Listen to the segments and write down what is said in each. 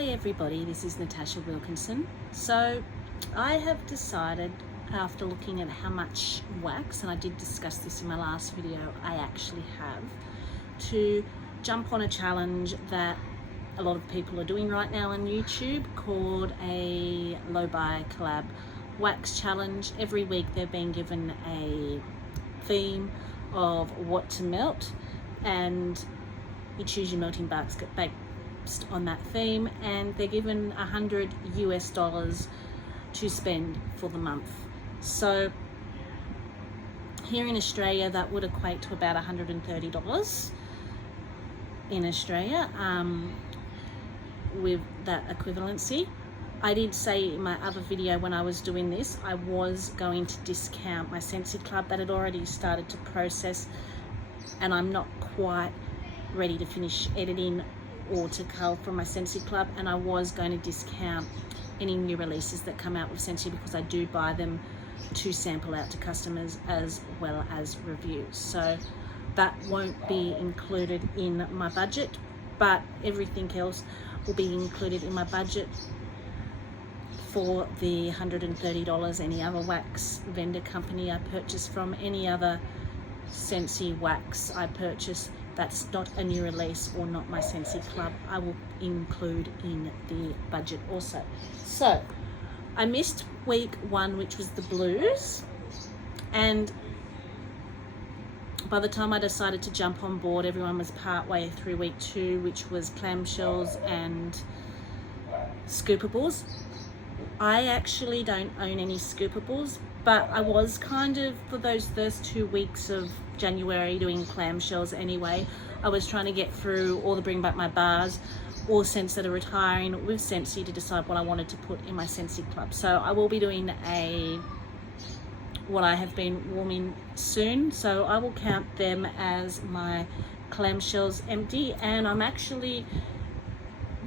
Hi everybody, this is Natasha Wilkinson. So I have decided, after looking at how much wax, and I did discuss this in my last video, I actually have, to jump on a challenge that a lot of people are doing right now on YouTube called a low buy collab wax challenge. Every week they've been given a theme of what to melt, and you choose your melting basket based on that theme, and they're given $100 US to spend for the month. So here in Australia that would equate to about $130 in Australia, with that equivalency. I did say in my other video when I was doing this, I was going to discount my Scentsy Club that had already started to process, and I'm not quite ready to finish editing or to cull from my Scentsy Club, and I was going to discount any new releases that come out with Scentsy because I do buy them to sample out to customers as well as reviews. So that won't be included in my budget, but everything else will be included in my budget for the $130. Any other wax vendor company I purchase from, any other Scentsy wax I purchase that's not a new release or not my Scentsy Club, I will include in the budget also. So I missed week 1, which was the blues, and by the time I decided to jump on board, everyone was part way through week 2, which was clamshells and scoopables. I actually don't own any scoopables, but I was kind of, for those first 2 weeks of January, doing clamshells anyway. I was trying to get through all the Bring Back My Bars or scents that are retiring with Scentsy to decide what I wanted to put in my Scentsy Club. So I will be doing what I have been warming soon, so I will count them as my clamshells empty. And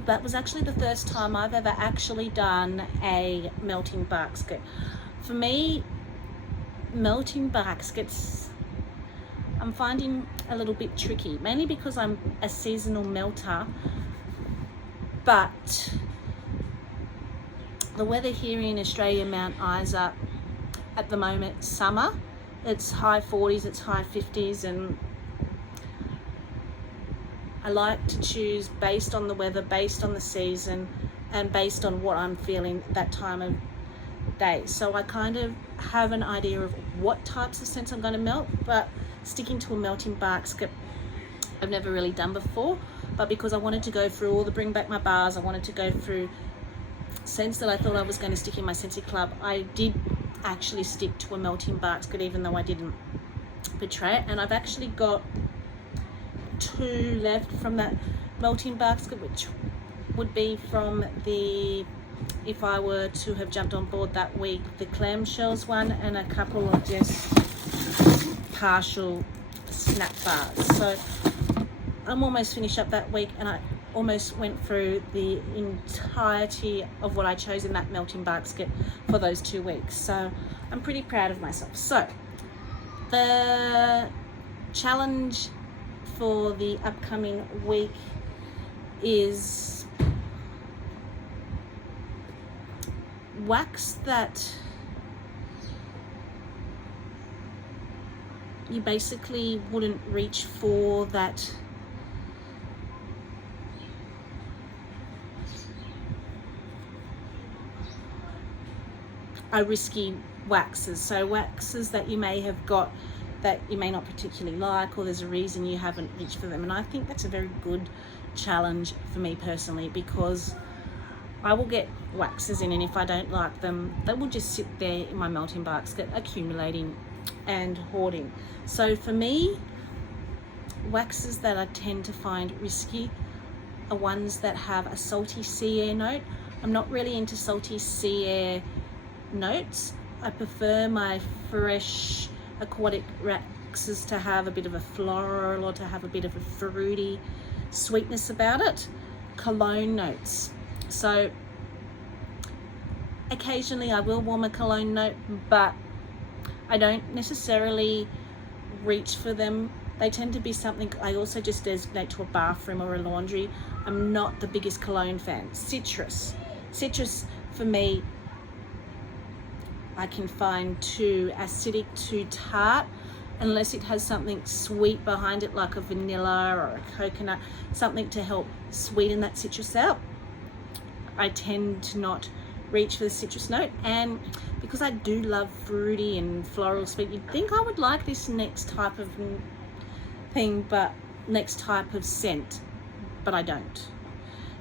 that was actually the first time I've ever actually done a melting basket. For me, melting baskets I'm finding a little bit tricky, mainly because I'm a seasonal melter, but the weather here in Australia, Mount Isa, at the moment, summer, it's high 40s, it's high 50s, and I like to choose based on the weather, based on the season, and based on what I'm feeling that time of day. So I kind of have an idea of what types of scents I'm going to melt, but sticking to a melting basket I've never really done before. But because I wanted to go through all the Bring Back My Bars, I wanted to go through scents that I thought I was going to stick in my Scentsy Club, I did actually stick to a melting basket, even though I didn't betray it. And I've actually got 2 left from that melting basket, which would be from the, if I were to have jumped on board that week, the clamshells one, and a couple of just partial snap bars. So I'm almost finished up that week, and I almost went through the entirety of what I chose in that melting basket for those 2 weeks. So I'm pretty proud of myself. So the challenge for the upcoming week is wax that you basically wouldn't reach for, that are risky waxes. So waxes that you may have got that you may not particularly like, or there's a reason you haven't reached for them. And I think that's a very good challenge for me personally, because I will get waxes in, and if I don't like them, they will just sit there in my melting basket, accumulating and hoarding. So for me, waxes that I tend to find risky are ones that have a salty sea air note. I'm not really into salty sea air notes. I prefer my fresh aquatic waxes to have a bit of a floral, or to have a bit of a fruity sweetness about it. Cologne notes. So occasionally I will warm a cologne note, but I don't necessarily reach for them They tend to be something I also just designate to a bathroom or a laundry. I'm not the biggest cologne fan. Citrus for me, I can find too acidic, too tart, unless it has something sweet behind it, like a vanilla or a coconut, something to help sweeten that citrus out. I tend to not reach for the citrus note, and because I do love fruity and floral sweet, you'd think I would like this next type of thing, but next type of scent, but I don't.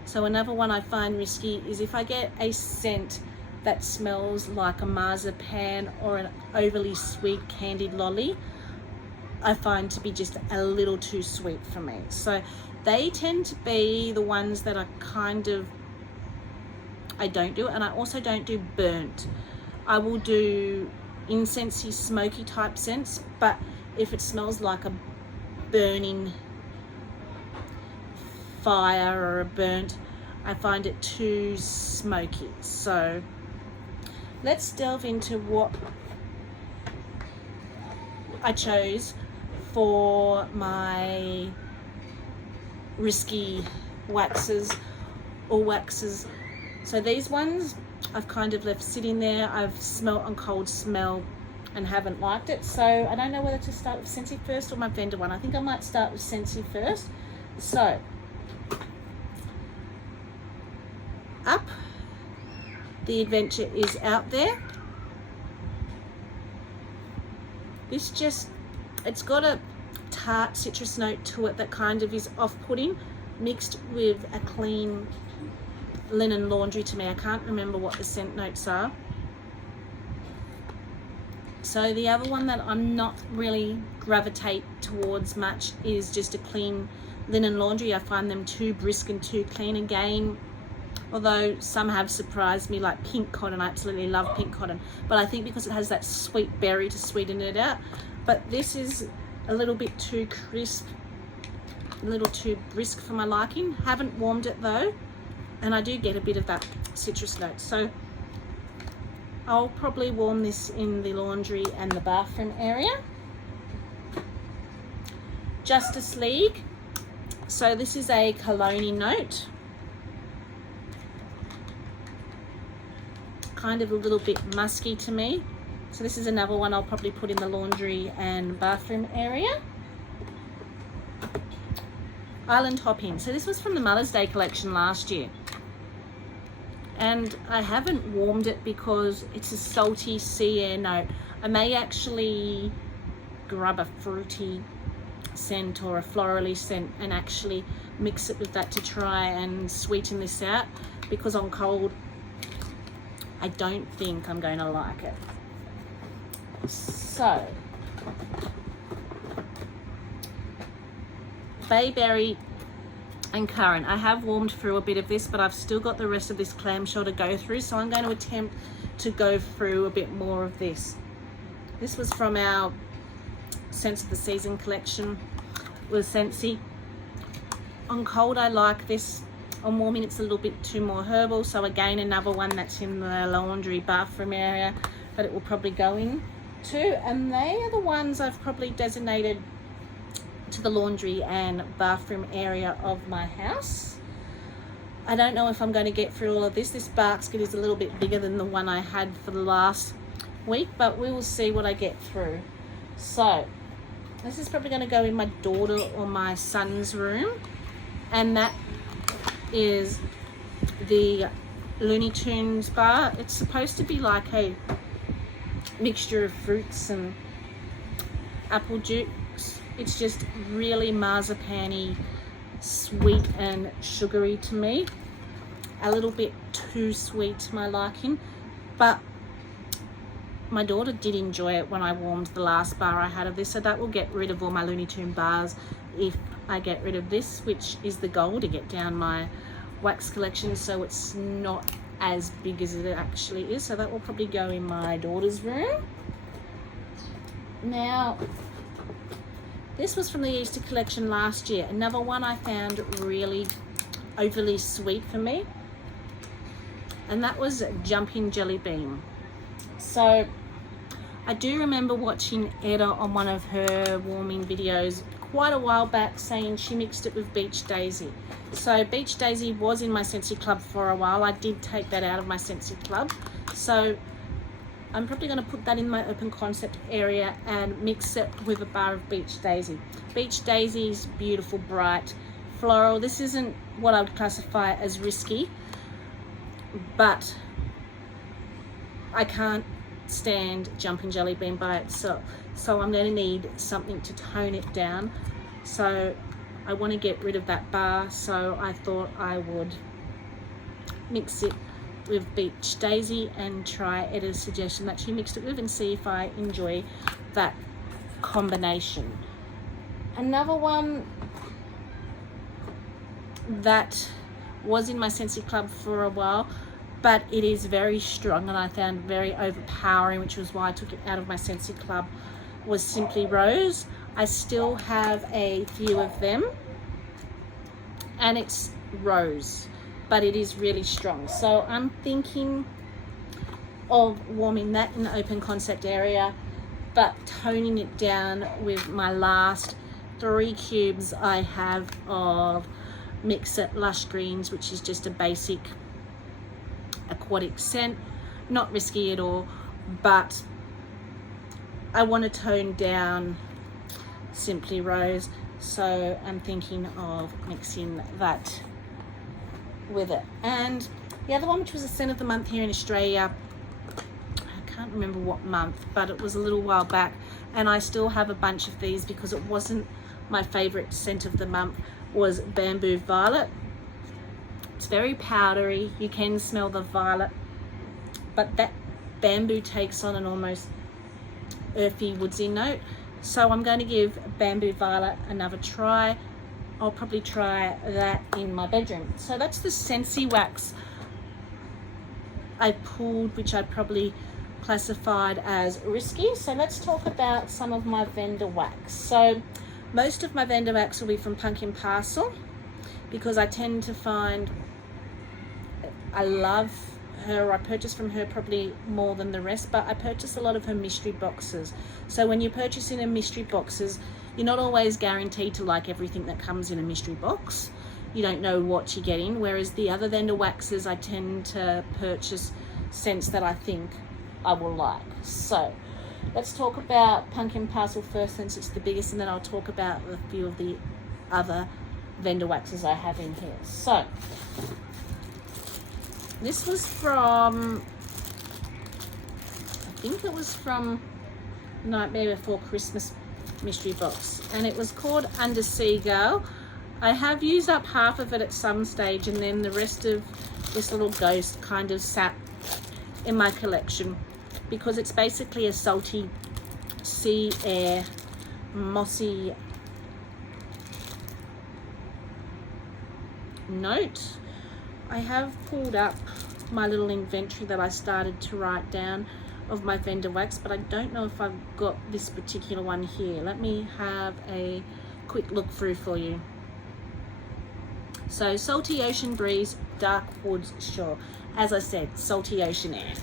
So another one I find risky is if I get a scent that smells like a marzipan or an overly sweet candied lolly, I find to be just a little too sweet for me. So they tend to be the ones that are kind of, I don't do. And I also don't do burnt. I will do incensey, smoky type scents, but if it smells like a burning fire or a burnt, I find it too smoky. So let's delve into what I chose for my risky waxes or waxes. So these ones I've kind of left sitting there. I've smelt on cold smell and haven't liked it. So I don't know whether to start with Scentsy first or my vendor one. I think I might start with Scentsy first. So Up the Adventure is Out There. This just, it's got a tart citrus note to it that kind of is off-putting, mixed with a clean linen laundry to me. I can't remember what the scent notes are. So the other one that I'm not really gravitate towards much is just a clean linen laundry. I find them too brisk and too clean again, although some have surprised me, like pink cotton. I absolutely love pink cotton, but I think because it has that sweet berry to sweeten it out. But this is a little bit too crisp, a little too brisk for my liking. Haven't warmed it though, and I do get a bit of that citrus note. So I'll probably warm this in the laundry and the bathroom area. Justice League. So this is a cologne note. Kind of a little bit musky to me. So this is another one I'll probably put in the laundry and bathroom area. Island Hopping. So this was from the Mother's Day collection last year. And I haven't warmed it because it's a salty sea air note. I may actually grab a fruity scent or a florally scent and actually mix it with that to try and sweeten this out, because on cold I don't think I'm going to like it. So Bayberry and Currant. I have warmed through a bit of this, but I've still got the rest of this clamshell to go through, so I'm going to attempt to go through a bit more of this. This was from our Scents of the Season collection with Scentsy. On cold I like this. On warming it's a little bit too more herbal, so again another one that's in the laundry bathroom area that it will probably go in to. And they are the ones I've probably designated to the laundry and bathroom area of my house. I don't know if I'm going to get through all of this. This basket is a little bit bigger than the one I had for the last week, but we will see what I get through. So this is probably going to go in my daughter or my son's room, and that is the Looney Tunes Bar. It's supposed to be like a mixture of fruits and apple juice. It's just really marzipan-y, sweet and sugary to me. A little bit too sweet to my liking, but my daughter did enjoy it when I warmed the last bar I had of this, so that will get rid of all my Looney Tunes bars if I get rid of this, which is the goal, to get down my wax collection so it's not as big as it actually is. So that will probably go in my daughter's room. Now, this was from the Easter collection last year. Another one I found really overly sweet for me, and that was Jumping Jelly Bean. So I do remember watching Edda on one of her warming videos quite a while back saying she mixed it with Beach Daisy. So Beach Daisy was in my Scentsy Club for a while. I did take that out of my Scentsy Club. So I'm probably going to put that in my open concept area and mix it with a bar of Beach Daisy. Beach Daisy's beautiful, bright, floral. This isn't what I would classify as risky, but I can't stand Jumping Jelly Bean by itself. So I'm going to need something to tone it down. So I want to get rid of that bar. So I thought I would mix it with Beach Daisy and try Edda's suggestion that she mixed it with and see if I enjoy that combination. Another one that was in my Scentsy Club for a while, but it is very strong and I found very overpowering, which was why I took it out of my Scentsy Club, was Simply Rose. I still have a few of them and it's rose, but it is really strong. So I'm thinking of warming that in the open concept area, but toning it down with my last 3 cubes I have of Mix It Lush Greens, which is just a basic aquatic scent, not risky at all, but I want to tone down Simply Rose, so I'm thinking of mixing that with it. And the other one, which was a scent of the month here in Australia, I can't remember what month, but it was a little while back, and I still have a bunch of these because it wasn't my favorite scent of the month, was Bamboo Violet. It's very powdery, you can smell the violet, but that bamboo takes on an almost earthy woodsy note. So I'm going to give Bamboo Violet another try. I'll probably try that in my bedroom. So that's the Scentsy wax I pulled, which I probably classified as risky. So let's talk about some of my vendor wax. So most of my vendor wax will be from Pumpkin Parcel, because I tend to find I love her. I purchase from her probably more than the rest, but I purchase a lot of her mystery boxes. So when you purchase in her mystery boxes, you're not always guaranteed to like everything that comes in a mystery box. You don't know what you're getting, whereas the other vendor waxes, I tend to purchase scents that I think I will like. So let's talk about Pumpkin Parcel first, since it's the biggest, and then I'll talk about a few of the other vendor waxes I have in here. So this was from, I think it was from Nightmare Before Christmas mystery box, and it was called Undersea Girl. I have used up half of it at some stage, and then the rest of this little ghost kind of sat in my collection because it's basically a salty sea air mossy note. I have pulled up my little inventory that I started to write down of my vendor wax, but I don't know if I've got this particular one here. Let me have a quick look through for you. So Salty Ocean Breeze, Dark Woods Shore. As I said, salty ocean air.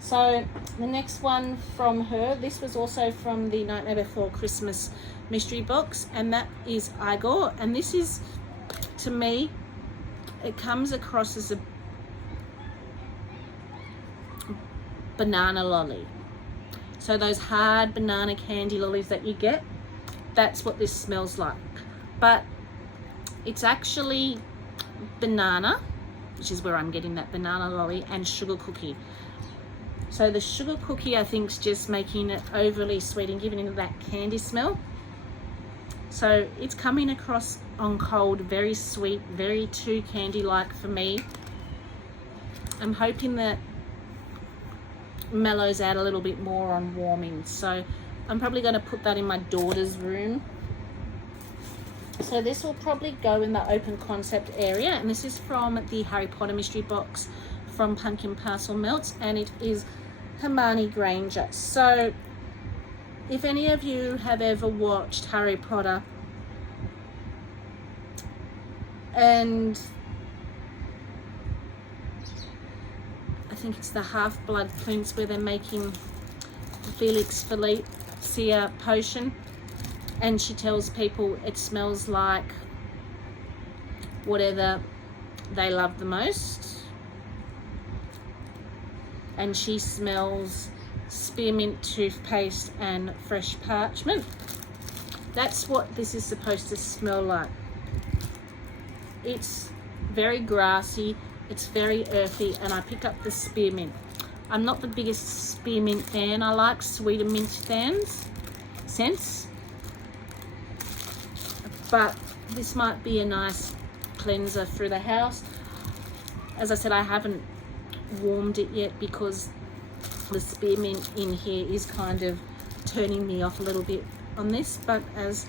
So the next one from her, this was also from the Nightmare Before Christmas mystery box, and that is Igor. And this is, to me, it comes across as a banana lolly. So those hard banana candy lollies that you get, that's what this smells like. But it's actually banana, which is where I'm getting that banana lolly, and sugar cookie. So the sugar cookie, I think, is just making it overly sweet and giving it that candy smell. So it's coming across on cold very sweet, very too candy-like for me. I'm hoping that mellows out a little bit more on warming. So I'm probably going to put that in my daughter's room. So this will probably go in the open concept area, and this is from the Harry Potter mystery box from Pumpkin Parcel Melts, and it is Hermione Granger. So if any of you have ever watched Harry Potter, and I think it's the Half-Blood Prince where they're making Felix Felicia potion, and she tells people it smells like whatever they love the most, and she smells spearmint toothpaste and fresh parchment. That's what this is supposed to smell like. It's very grassy, it's very earthy, and I pick up the spearmint. I'm not the biggest spearmint fan. I like sweeter mint scents, but this might be a nice cleanser through the house. As I said, I haven't warmed it yet because the spearmint in here is kind of turning me off a little bit on this, but as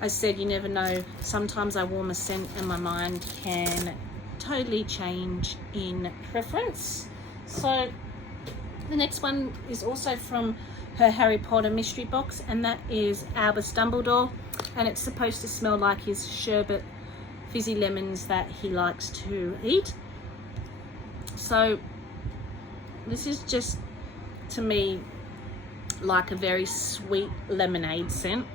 I said, you never know. Sometimes I warm a scent and my mind can totally change in preference. So the next one is also from her Harry Potter mystery box, and that is Albus Dumbledore, and it's supposed to smell like his sherbet fizzy lemons that he likes to eat. So this is just, to me, like a very sweet lemonade scent.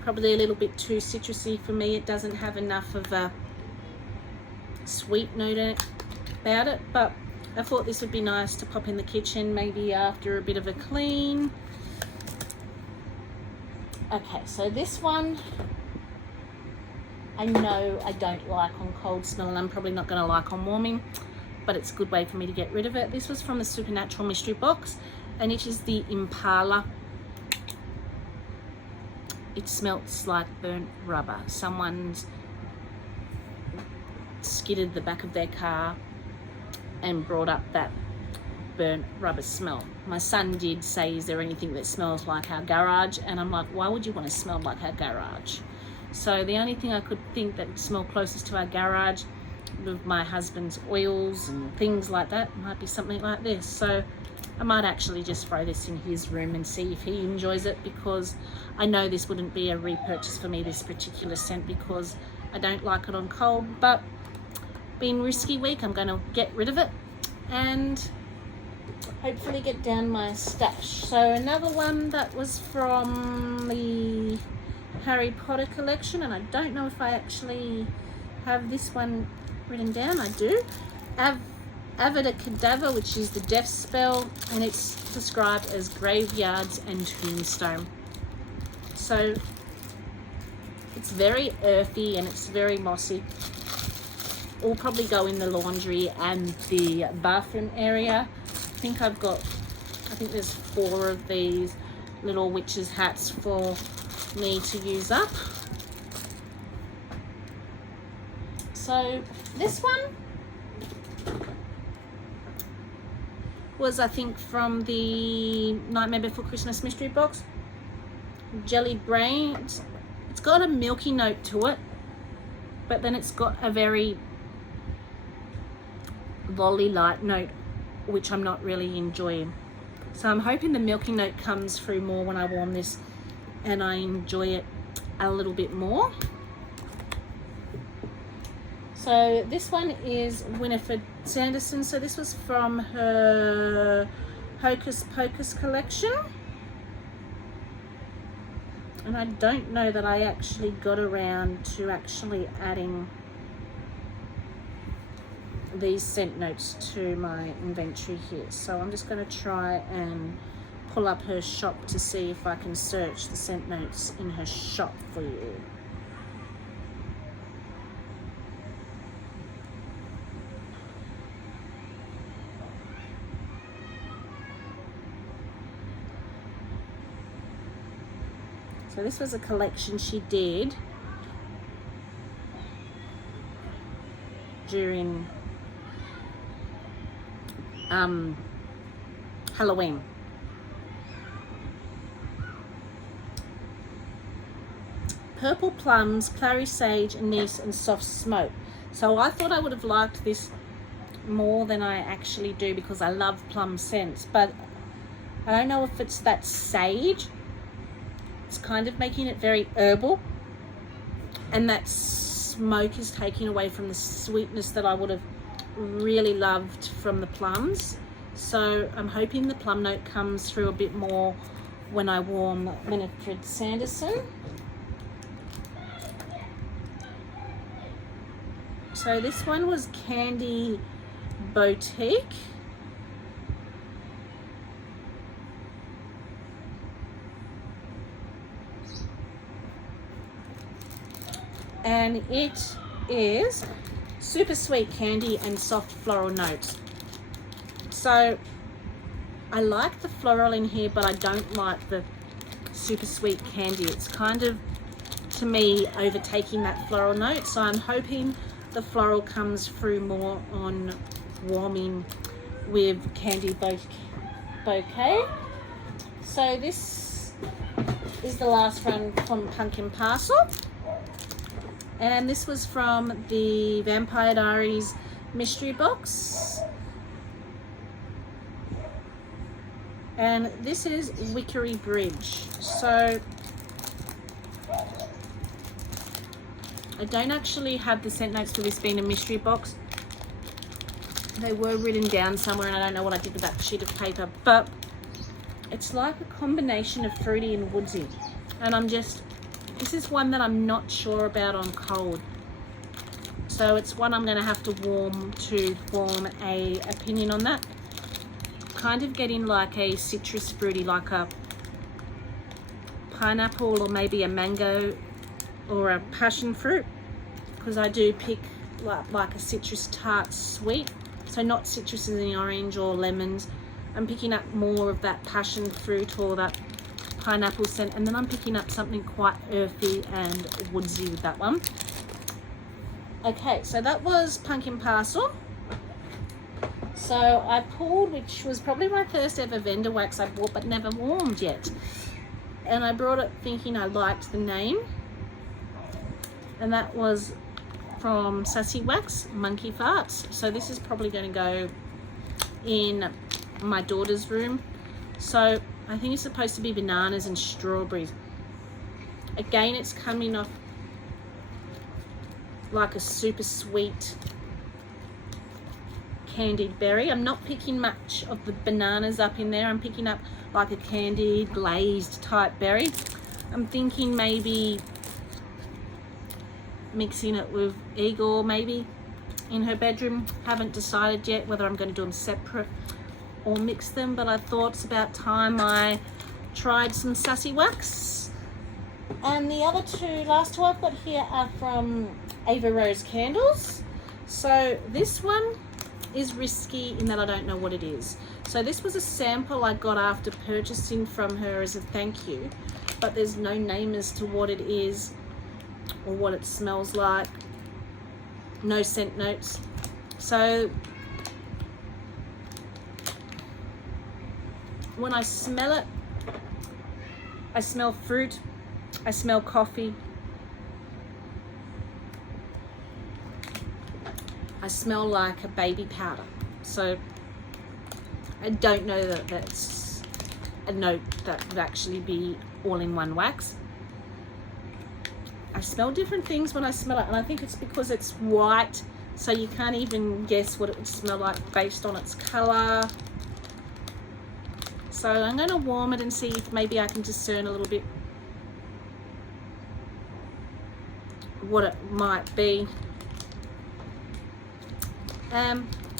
Probably a little bit too citrusy for me. It doesn't have enough of a sweet note about it, but I thought this would be nice to pop in the kitchen maybe after a bit of a clean. Okay, so this one I know I don't like on cold smell, and I'm probably not going to like on warming, but it's a good way for me to get rid of it. This was from the Supernatural mystery box, and it is the Impala. It smells like burnt rubber. Someone's skidded the back of their car and brought up that burnt rubber smell. My son did say, is there anything that smells like our garage? And I'm like, why would you want to smell like our garage? So the only thing I could think that would smell closest to our garage with my husband's oils and things like that might be something like this. So I might actually just throw this in his room and see if he enjoys it, because I know this wouldn't be a repurchase for me, this particular scent, because I don't like it on cold. But being risky week, I'm going to get rid of it and hopefully get down my stash. So another one that was from the Harry Potter collection, and I don't know if I actually have this one written down. I do. Avada which is the death spell, and it's described as graveyards and tombstone. So it's very earthy and it's very mossy. Will probably go in the laundry and the bathroom area. I think there's 4 of these little witches hats for me to use up. So this one was, I think, from the Nightmare Before Christmas mystery box. Jelly brains. It's got a milky note to it, but then it's got a very volley light note, which I'm not really enjoying. So I'm hoping the milky note comes through more when I warm this and I enjoy it a little bit more. So this one is Winifred Sanderson. So this was from her Hocus Pocus collection. And I don't know that I actually got around to actually adding these scent notes to my inventory here. So I'm just going to try and pull up her shop to see if I can search the scent notes in her shop for you. So this was a collection she did during Halloween. Purple plums, clary sage, anise, and soft smoke. So I thought I would have liked this more than I actually do, because I love plum scents, but I don't know if it's that sage. It's kind of making it very herbal, and that smoke is taking away from the sweetness that I would have really loved from the plums. So I'm hoping the plum note comes through a bit more when I warm Winifred Sanderson. So this one was Candy Boutique. And it is super sweet candy and soft floral notes. So I like the floral in here, but I don't like the super sweet candy. It's kind of, to me, overtaking that floral note. So I'm hoping the floral comes through more on warming with Candy Bouquet. So this is the last one from Pumpkin Parcel. And this was from the Vampire Diaries mystery box. And this is Wickery Bridge. So I don't actually have the scent notes for this being a mystery box. They were written down somewhere and I don't know what I did with that sheet of paper, but it's like a combination of fruity and woodsy. And this is one that I'm not sure about on cold. So it's one I'm going to have to warm to form a opinion on that. Kind of getting like a citrus fruity, like a pineapple or maybe a mango or a passion fruit, because I do pick like a citrus tart sweet. So not citrus in the orange or lemons. I'm picking up more of that passion fruit or that pineapple scent, and then I'm picking up something quite earthy and woodsy with that one. Okay, so that was Pumpkin Parcel. So I pulled, which was probably my first ever vendor wax I bought but never warmed yet, and I brought it thinking I liked the name, and that was from Sassy Wax, Monkey Farts. So this is probably going to go in my daughter's room. So I think it's supposed to be bananas and strawberries. Again, it's coming off like a super sweet candied berry. I'm not picking much of the bananas up in there. I'm picking up like a candied glazed type berry. I'm thinking maybe mixing it with Igor maybe in her bedroom. Haven't decided yet whether I'm going to do them separate or mix them, but I thought it's about time I tried some Sassy Wax. And the other last two I've got here are from Ava Rose Candles. So this one is risky in that I don't know what it is. So this was a sample I got after purchasing from her as a thank you, but there's no name as to what it is or what it smells like. No scent notes. So when I smell it, I smell fruit, I smell coffee, I smell like a baby powder. So I don't know that that's a note that would actually be all in one wax. I smell different things when I smell it, and I think it's because it's white, so you can't even guess what it would smell like based on its color. So I'm going to warm it and see if maybe I can discern a little bit what it might be.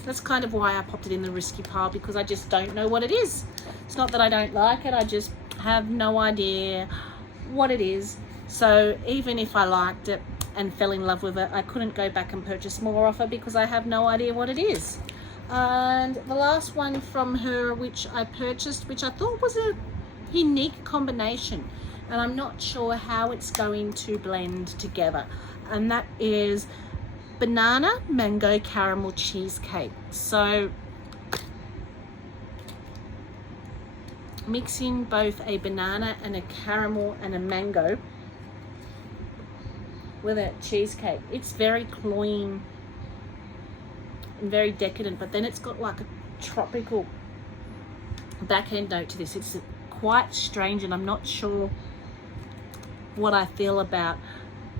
That's kind of why I popped it in the risky pile, because I just don't know what it is. It's not that I don't like it, I just have no idea what it is. So even if I liked it and fell in love with it, I couldn't go back and purchase more of it because I have no idea what it is. And the last one from her, which I purchased, which I thought was a unique combination, and I'm not sure how it's going to blend together, and that is Banana Mango Caramel Cheesecake. So mixing both a banana and a caramel and a mango with a cheesecake. It's very cloying and very decadent, but then it's got like a tropical back end note to this. It's quite strange, and I'm not sure what I feel about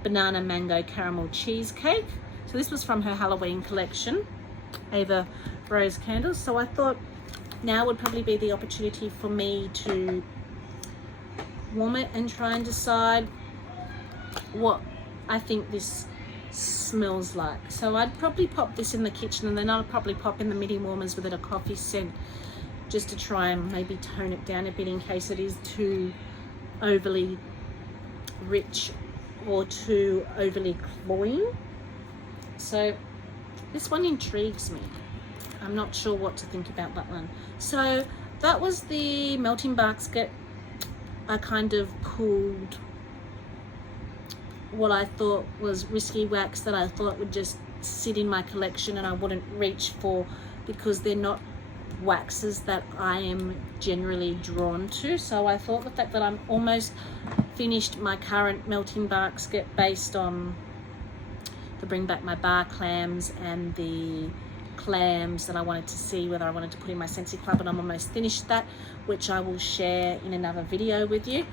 Banana Mango Caramel Cheesecake. So this was from her Halloween collection, Ava Rose Candles. So I thought now would probably be the opportunity for me to warm it and try and decide what I think this smells like. So I'd probably pop this in the kitchen, and then I'll probably pop in the midi warmers with it a coffee scent, just to try and maybe tone it down a bit in case it is too overly rich or too overly cloying. So this one intrigues me. I'm not sure what to think about that one. So that was the melting basket. I kind of pulled what I thought was risky wax that I thought would just sit in my collection and I wouldn't reach for, because they're not waxes that I am generally drawn to. So I thought the fact that I'm almost finished my current melting basket based on the Bring Back My Bar clams and the clams that I wanted to see whether I wanted to put in my Scentsy Club, and I'm almost finished that, which I will share in another video with you.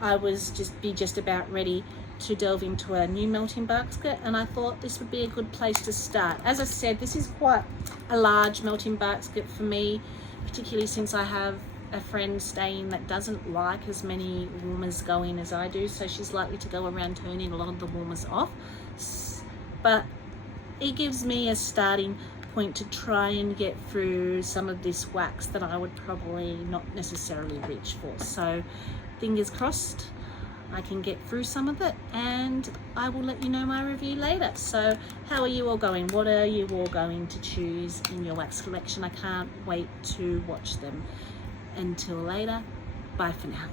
I was just about ready to delve into a new melting basket, and I thought this would be a good place to start. As I said, this is quite a large melting basket for me, particularly since I have a friend staying that doesn't like as many warmers going as I do, so she's likely to go around turning a lot of the warmers off. But it gives me a starting point to try and get through some of this wax that I would probably not necessarily reach for. So fingers crossed I can get through some of it, and I will let you know my review later. So how are you all going? What are you all going to choose in your wax collection? I can't wait to watch them. Until later, bye for now.